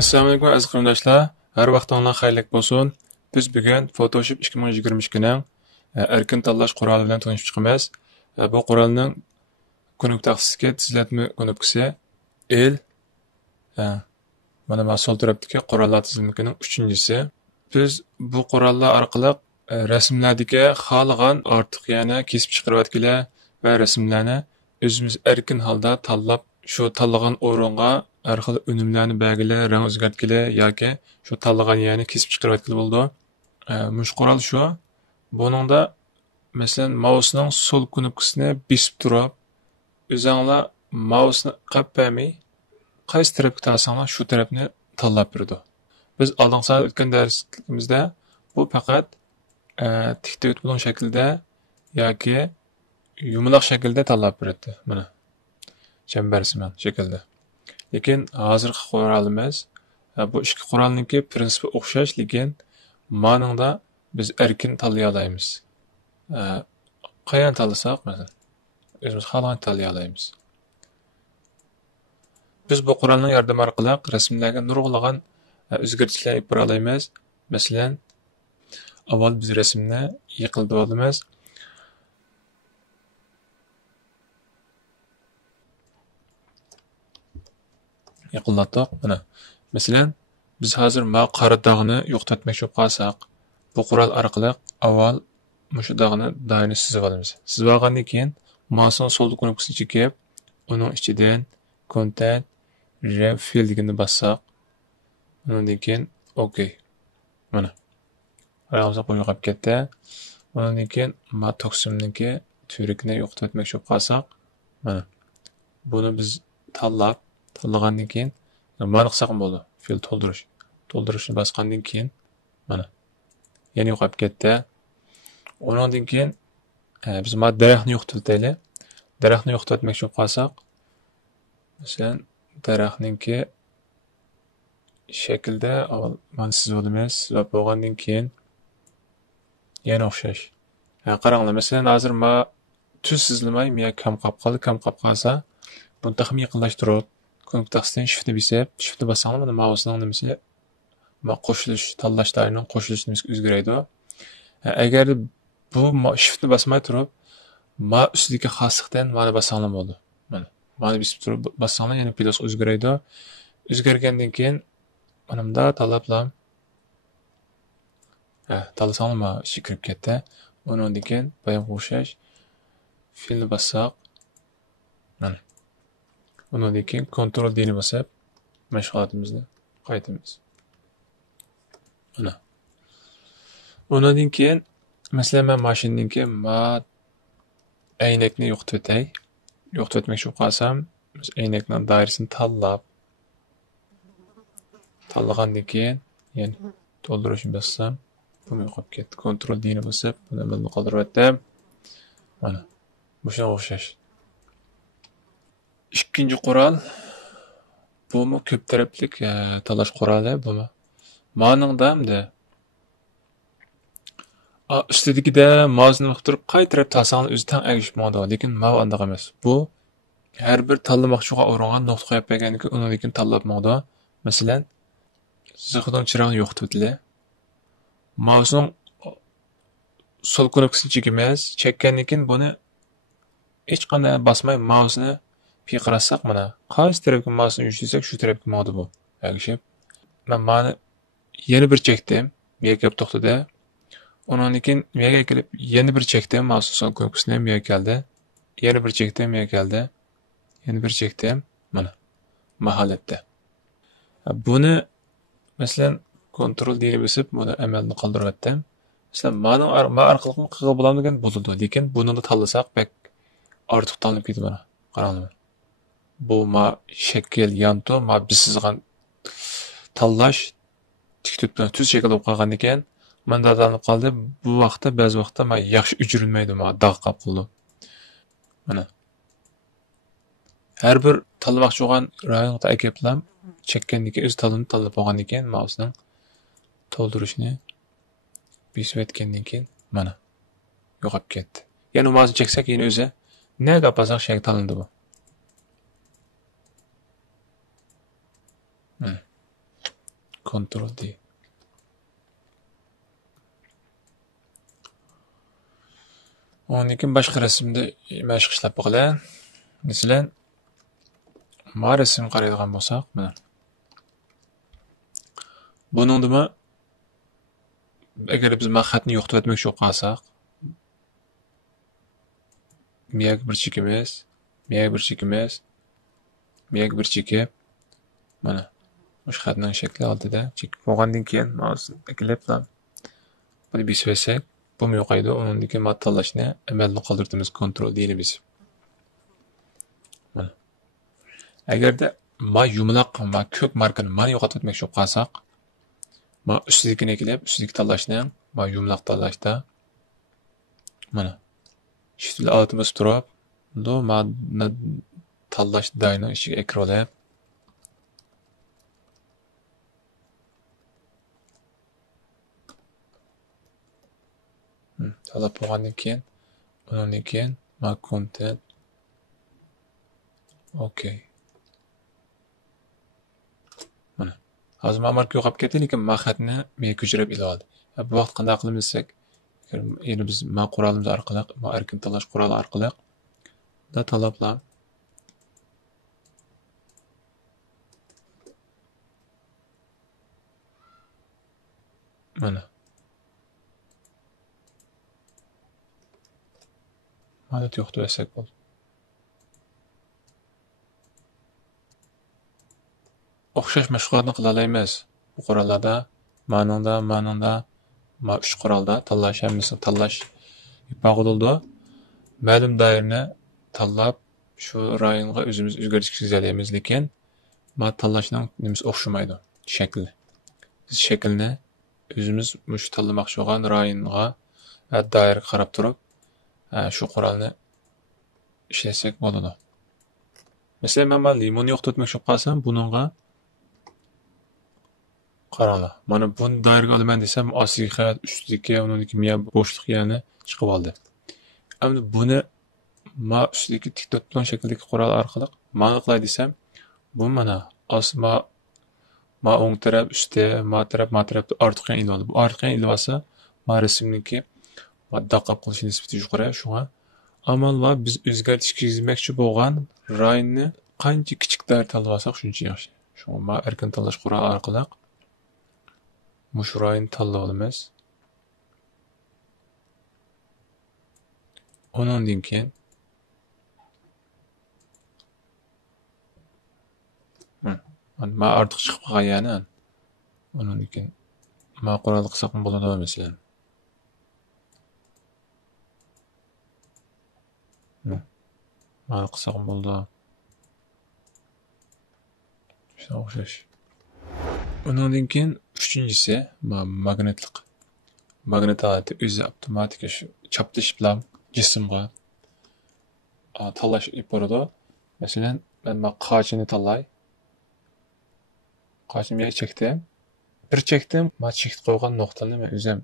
Assalomu alaykum aziz qarindoshlar. Har vaqtinglar xayrlik bo'lsin. Biz bugun Photoshop 2022 ning erkin tanlash quroli bilan tanishib chiqamiz. Bu qurolning knopkasiga tizilma knopkasi L. Mana sol tarafdagi qurollar tizimligining 3-chisi. Biz bu qurollar orqali rasmlardagi xohlagan ortiq yana kesib chiqarayotganlar va rasmlarni o'zimiz erkin holda tanlab shu tanlagan o'ringa har xil unumlarni belgilar, rang o'zgartgilar yoki shu tanlagan yerni kesib chiqarayotgan bo'ldi. Mush qurol shu. Buningda masalan mousening sol knopkasini besib turib, o'zinglar mouseni qapmay qaysi tarafga tasanglar shu tarafni tanlab berdi. Biz oldingi o'tgan darsimizda bu faqat tikda o'tgan shaklda yoki yumaloq shaklda tanlab berdi. Mana chambarsimon shaklda. Lekin hozirgi qurolimiz bu ikki qurolniki prinsipi o'xshash, lekin ma'noda biz erkin tanlay olamiz. Qayerni tanlasak, masalan, o'zimiz xohlagan tanlay olamiz. Biz bu qurolning yordami orqali rasmlarga nurg'ulagan o'zgartirishlar yapib olamiz. Masalan, avval biz rasmni yiqildirib olamiz. Yaqinlatdik. Mana. Masalan, biz hozir ma qora dog'ni yo'qotmoqchi bo'lib qolsak, bu qurol orqali avval mushu dog'ni doirani sizib olamiz. Sizib olgandan keyin mousening so'l knopkasini chekib, uning ichidan content fill deganni bossak, undan keyin OK. Mana. Ayolimiz qo'yib ketdi. Undan keyin ma to'qsimniki turikni yo'qotmoqchi bo'lib qolsak, mana. Buni biz tanlagandan keyin mana qilsak bo'ldi. Fill to'ldirishni bosgandan keyin mana. Yana yo'qolib ketdi. Undan keyin biz ma daraxtni yo'qotaylik. Daraxtni yo'qotmoqchi bo'lib qolsak, masalan, daraxtningki shaklda mana sizib olamiz. Sizib bo'lgandan keyin yana o'xshash. Qaranglar, masalan, hozir ma tuz sizilmay, men kam qolib qolsa, buni taxmin yaqinlashtirib, knopkasidan shiftni bosib, shiftni bossanglar, mana mousening nimasi qo'shilish, tanlash doirining qo'shilish nimasi o'zgaradi. Agar bu shiftni bosmay turib, ma ustidagi xosliqdan mana bossanglar bo'ldi. Mana bisib turib bossanglar, yana pilos o'zgaradi. O'zgargandan keyin mana bunda tanlablam. Tanlasanglar ma ichi kirib ketdi. Undan keyin bayam o'xshash filni bossak, mana. Undan keyin Ctrl D ni bosib, mashg'ulotimizni qaytamiz. Mana. Undan keyin masalan men mashinaningki aynakni yo'qotay. Yo'qotmoqchi bo'lib qolsam, biz aynakning doirasini tanlagandan keyin yana to'ldirishni bossam, bu yo'qolib ketdi. Ctrl D ni bosib, buni qoldirib o'tdim. Mana. Bu shunga o'xshash. Ikkinchi qurol bu ko'p tarafli tanlash quroli bumi. Ma'ningda ustidagida mouse'ni turib qay taraf tasanglar o'zi tang agishmaydi, lekin mau andoq emas. Bu har bir tanlamoqchi bo'lgan o'ringa nuqta qo'yib bergandan keyin undan keyin tanlabmoqda. Masalan, zixidon chirog'ini yo'qotibdilar. Mouse'ning sol knopkasini chekamiz. Chekkandan keyin buni hech qanday bosmay mouse'ni piqirasak, mana qaysi tarafga mouse'ni yurishsak, shu tarafga mo'di bu. Agishib. Men mana yana bir chekdim. Menga kelib to'xtadi. Undan keyin menga kelib yana bir chekdim. Mouse'ning sol knopkasini menga keldi. Yana bir chekdim, menga keldi. Yana bir chekdim. Mana. Maholatda. Buni masalan Ctrl D ni bosib, buni amalni qoldirib o'tdim. Masalan, mana orqali qilib bo'ladigan bo'ldi, lekin buni tanlasak, bak ortiq tanlab ketdi mana. Qaranglar. Bu shakl yanto biz sizgan tanlash tiktib tuz shakl bo'lib qolgandan keyin menda tanlab qoldi. Bu vaqtda ba'zi vaqtda yaxshi o'chirilmaydi, dog' qolib qoldi. Mana. Har bir tanlamoqchi bo'lgan rayonga akiblam chekkandan keyin o'z tanlab olgandan keyin mouse'ning to'ldirishni besib o'tgandan keyin mana yo'qolib ketdi. Yana mouse cheksak, yana o'zi nega basak shakl tanlandi bu. Ctrl D. Ondan keyin boshqa rasmda mashq ishlab boqinglar. Masalan, ma rasm qaraydigan bo'lsak, mana. Buningda agar biz xatni yo'qotib etmoqchi bo'lib qolsak, miyak bir chekimiz, miyak bir chekimiz, miyak bir chekib, mana o'sha xatning shakli oldida chekib bo'lgandan keyin mouse eklabla buni besib olsak, bu yo'qaydi. Undan keyin mat tanlashni amalni qoldiramiz, Ctrl D ni besib. Mana. Agarda ma yumaloq, ma ko'k markani mana yo'qotib etmoqchi bo'lib qolsak, ma ustidagini eklab, ustidagi tanlashni ma yumaloq tanlashda mana shift bilan alt bosib turib, ma tanlash dayni ichiga ekrolab tanlab bo'lgandan keyin, undan keyin ma content okey. Mana. Hozir ma marka yo'qolib ketdi, lekin ma xatni men ko'chirib ilib oldi. Bu vaqt qanday qilamisak, endi biz ma qurolimiz orqali, ma erkin tanlash quroli orqali da talablar mana. Mana yo'qdi desak bo'ldi. O'xshash mashg'ulotni qila olamiz. Bu qurollarda, ma'noda, ma 3 qurolda tanlash hammasini tanlash ipog'idildi. Ma'lum doirani tanlab, shu rayonga o'zimiz o'zgartirish kiritamiz, lekin ma tanlashning nimasi o'xshamaydi, shakli. Biz shaklni o'zimiz mush tanlamoqchi bo'lgan rayonga doiraga qarab turib, shu qurolni ishlasak bo'ladi. Masalan, men limon yo'qotmoqchi bo'lib qolsam, buningga qaranglar. Mana buni doiraga olaman desam, ostiga xat, ustiga, uniki miya bo'shliq yani chiqib oldi. Endi buni ma ustidagi tik tutgan shakldagi qurol orqali mana qilay desam, bu mana osma ma o'ng taraf usti, ma taraf ortiqqa ilib. Bu ortiqqa ilib olsa, ma rasmniki ma daqab qilish nisbati yuqori, shunga amal va biz o'zgartirish kiritmoqchi bo'lgan rayonni qancha kichik doira tanlab olsak, shuncha yaxshi. Shunga ma erkin tanlash quroli orqali mush rayonni tanlab olamiz. Ondan keyin ma ortiq chiqib qolgan yana. Ondan keyin ma qurol qilsak bo'ladi masalan. Ma qilsak bo'ldi. Shuna o'xshash. Ondan keyin uchinchisi magnetlik. Magnet olati o'zi avtomatik shu chaptish bilan jismga tanlash iporida. Masalan, men qochini tanlay. Qochimga chekdim. Bir chekdim, ma chekib qo'ygan nuqtani men o'zim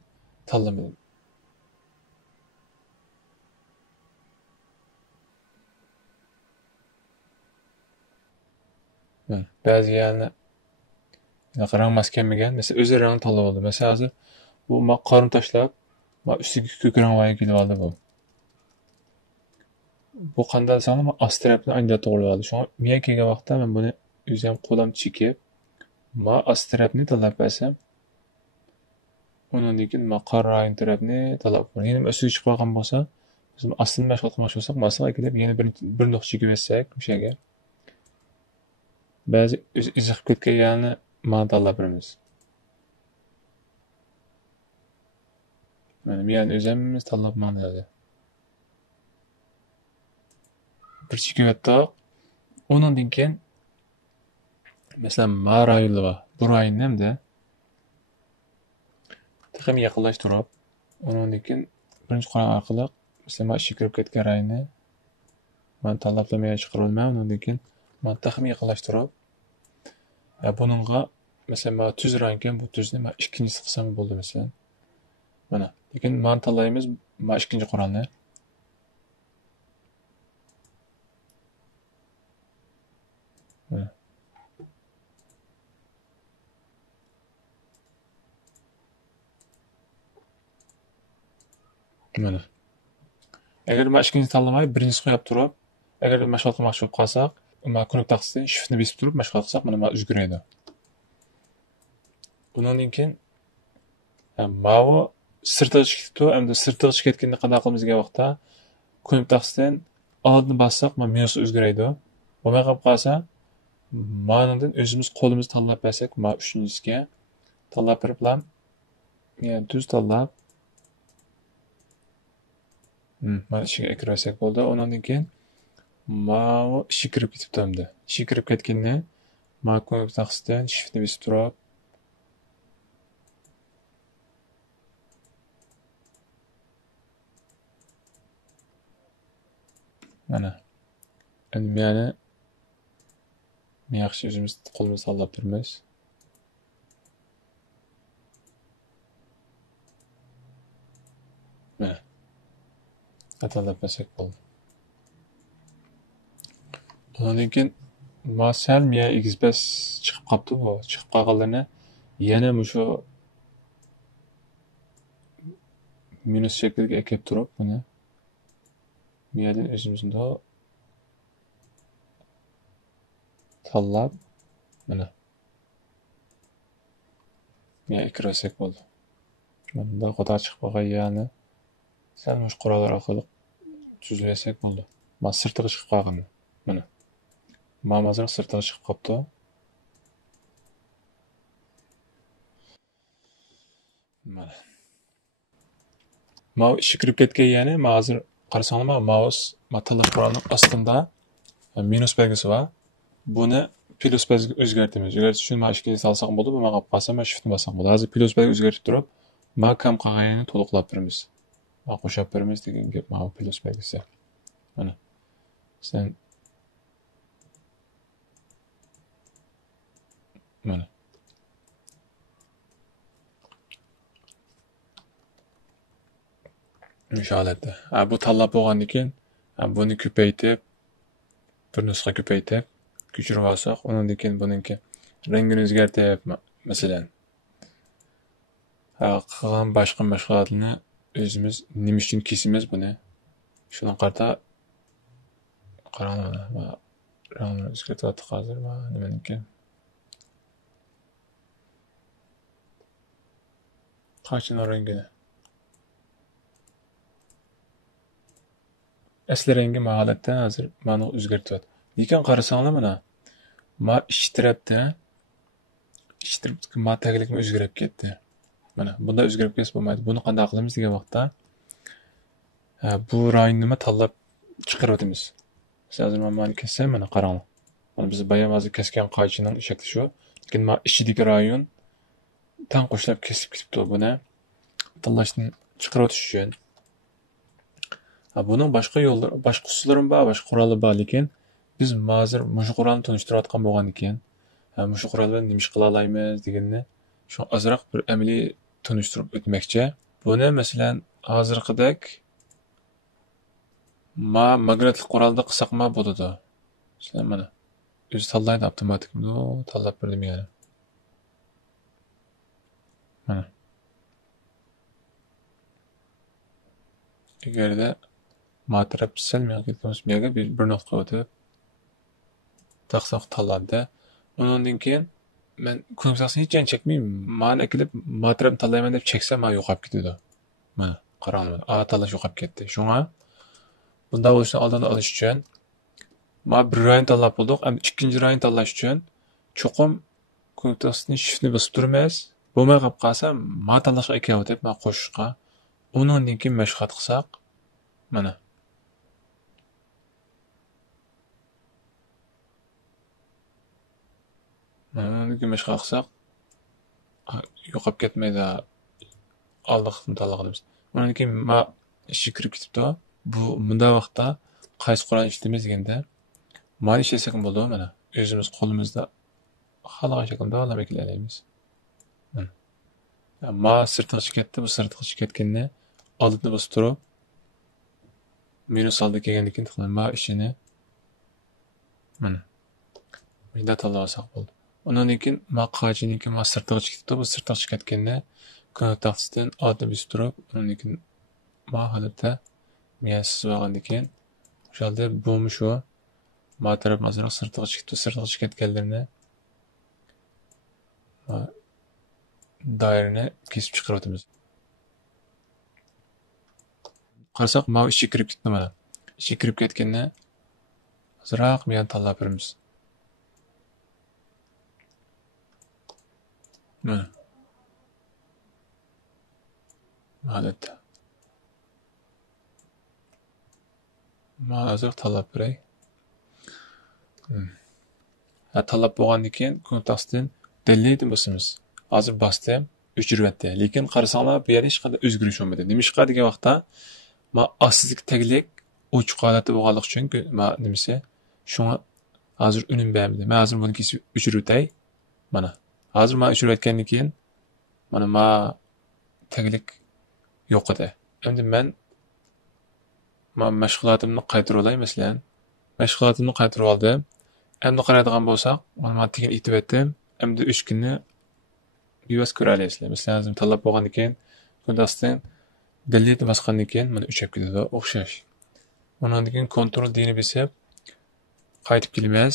tanlamadim. Ba'zi yerni rang maskanmagan, mesela o'zi rang tanlab oldi. Mesela hozir bu ma qorni tashlab, ma ustiga ko'k rang voy kelib oldi bu. Bu qanday desam, ast tarafni ancha to'g'ri oldi. Shunga miya kelgan vaqtda men buni o'zim qo'lim chekib, ma ast tarafni tanlab bersam, undan keyin ma qora rang tarafni tanlab qo'ying. Yana ustiga chiqib qolgan bo'lsa, biz aslini mashg'ul qilmoqchi bo'lsak, masalan, kelib yana bir nuqta chekib bersak, o'shaga ba'zi iziqib ketgan yerni ma tanlab beramiz. Mana miyani o'zimiz tanlab ma'noda. Bir chekiyotda undan keyin masalan ma rayonli va bu rayonni hamda texim yaqinlashtirib, undan keyin birinchi qora orqali masalan ma ishga kirib ketgan rayonni men tanlablamaya chiqarib olmayman. Undan keyin men texim yaqinlashtirib, buningga masalan ma tuz rangga bu tuzni men ikkinchisi qilsam bo'ldi masalan. Mana, lekin men tanlaymiz ma ikkinchi qurolni. Mana. Agar men ikkinchi tanlamay birinchisi qo'yib turib, agar mashg'ulot qilmoqchi bo'lib qolsak, mana knop taqsidan shiftni besib turib mashg'ulot qilsak, mana o'zgaradi. Bundan keyin mavo sirtiga chiqibdi, endi sirtiga chiqib ketganda qanday qilamiz degan vaqtda knop taqsidan oldini bassak, mana minus o'zgaradi. Bo'lmay qolib qolsa, ma'nodan o'zimiz qo'limizni tanlab bersak, mana uchinchisiga tanlab beriblar. Yani düz tanlab mana ishiga kirasak bo'ldi. Undan keyin mana ishi kirib ketibdi endi. Ishi kirib ketganda mana knop taqsidan shiftni besib turib mana endi meni yaxshi o'zimiz qo'limizni tanlab turmiz. Mana tanlab bersak bo'ldi. Undan keyin masal miya x5 chiqib qolibdi bu. Chiqib qolganlarni yana mushu minus shakliga kelib turib, buni miyadan o'zimizni tanlab mana miya kirasak bo'ldi. Bunda xudo chiqib qolgan yani sal mush qurollar orqali tuzlasak bo'ldi. Mana sirtiga chiqib qolgan. Mana. Mana hozir sirtiga chiqib qolibdi. Mana. Mana ishi kirib ketgan yani, mana hozir qarasanglar, mouse tanlab qurolning ostida minus belgisi bor. Buni plus belgiga o'zgartiramiz. O'zgartirish uchun mana ishga solsak bo'ldi, bu mana qolib qolsa, mana shiftni bossam bo'ldi. Hozir plus belgi o'zgartirib turib, mana kam qolganini to'liqlab beramiz. Mana qo'shib beramiz degan gap mana plus belgisi. Mana. Sen mana. Shu holatda. Bu tanlab bo'lgandan keyin buni ko'paytirib, bir nusxa ko'paytirib, ko'chirib olsak, undan keyin buningki rangini o'zgartirib, masalan, qilgan boshqa mashg'ulotlarni o'zimiz nima uchun kesimiz buni. Shuna qarata qaranglar, mana rangni o'zgartiryapti hozir, mana nimaniki. Qachon rangini asli rangi mana holatda hozir mana o'zgartiryapti. Lekin qarasanglar mana ichki tarafda mana taglikni o'zgarib ketdi. Mana bunda o'zgarib ketsa bo'lmaydi. Buni qanday qilamiz degan vaqtda bu rayonni tanlab chiqaryapmiz. Siz hozir mana kessam, mana qaranglar. Mana biz bayon hozir kesgan qaychining shakli shu. Lekin mana ichidagi rayon tan qo'shilib kesib ketibdi. Buni tanlashdan chiqaritish uchun buning boshqa yo'llari, boshqa usullari bor, boshqa qurollar bor, lekin biz hozir mushu qurolni tunishtirayotgan bo'lgandan keyin mushu qurol bilan nima ish qila olamiz deganni shu ozroq bir amaliy tunishtirib o'tmoqchi. Buni masalan hozirgidek magnitli qurolda qilsak bo'ladi. Sizlar mana o'zi tanlaydi avtomatik. Tanlab berdim yani. Mana. Agarda matrap sal miyaga bir nuqta o'tib taqsoq tanladi. Undan keyin men knopkasini hech chekmayman. Ma'ni kelib matrap tanlayman deb cheksam, men yo'qolib ketadi. Mana qaranglar. Tanlash yo'qolib ketdi. Shunga bunda bo'lishdan oldin olish uchun men bir rayon tanlab bo'ldik. Endi ikkinchi rayon tanlash uchun cho'qim knopkasini shiftni bosib turamiz. Bo'lmay qolib qolsa, men tanlashga kelyapti, men qo'shishga. Undan keyin mashg'ulot qilsak, mana Gümüş qalqsaq, yo'qolib ketmaydi. Aldiqni tanlaymiz. Undan keyin ishi kirib ketibdi. Bu bunday vaqtda qaysi qurol ishlamaymiz deganda, mana ishlasak bo'ldi mana. O'zimiz qo'limizda xohlagan shaklda olib kelaymiz. Ma sirtiq ketdi, bu sirtiq ketganini oldini bosib turib, minus oldi kelgandan keyin ma ishini mana bunda tanlab olsak bo'ldi. Undan keyin maqajiniki ma sirtiq ketdi, bu sirtiq ketganini knop taqsidan oldini bosib turib, undan keyin ma holatda men siz olgandan keyin o'shalda bumi shu ma taraf ozroq sirtga chiqibdi, sirtga chiqayotganlarni doirani kesib chiqaryapmiz. Qarasak, ma ichga kirib ketdi mana. Ichga kirib ketgandan ozroq men tanlab beramiz. Mana. Holatda. Ma ozroq tanlab beray. Tanlab bo'lgandan keyin kontaktdan delete bosamiz. Hozir bosdim, o'chiryapti. Lekin qarasanglar, bu yerda hech qanday o'zgarish bo'lmadi. Nimishqa degan vaqtda ma astidagi taglik ochiq holatda bo'lganligi uchun ma nimasi shunga hozir unum bermadi. Men hozir buni kesib o'chiryaptay. Mana. Hozir men o'chiryotgandan keyin mana ma taglik yo'q edi. Endi men mashg'ulotimni qaytarib olay, masalan. Mashg'ulotimni qaytarib oldim. Endi qaraydigan bo'lsak, mana tekin aytib o'tdim. Endi 3 kunni bevos ko'ra olasizlar. Masalan, tanlab bo'lgandan keyin kontaktdan delete bosgandan keyin mana o'chib ketadi, o'xshash. Undan keyin control deni besib qaytib kelamiz.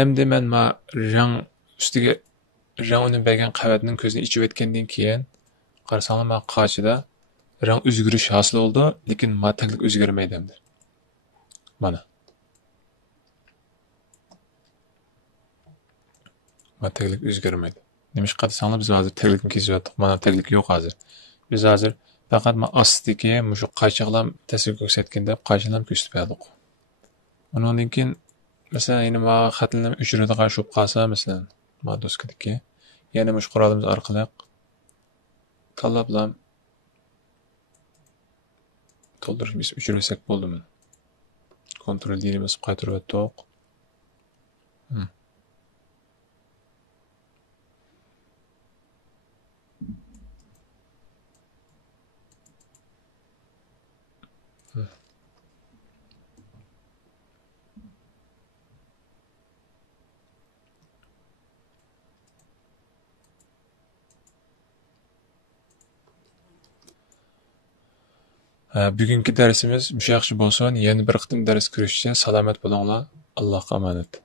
Endi men ma rang ustiga rangni bergan qavatning ko'zini ichib o'tgandan keyin qarasanglar, men qarshida rang o'zgarish hosil bo'ldi, lekin ma taglik o'zgarmaydi endi. Mana. Ma taglik o'zgarmaydi. Nimishqa desanglar, biz hozir taglikni kesyaptik. Mana taglik yo'q hozir. Biz hozir faqat ma astidagi mushu qaychiqlam tasvir ko'rsatganda qaychiqlam ko'rsatib berdik. Undan keyin masalan, yana ma xatlarni o'chiradigan shub qolsa, masalan, ma doskadagi yana mush qurolimiz orqali tanlablam to'ldirib o'chirsak bo'ldimi? Kontrol deymiz, qaytarib o'tdik. Bugungi darsimiz mush yaxshi bo'lsin. Yana bir qitim dars ko'rishcha salomat bo'linglar. Allohga omonat.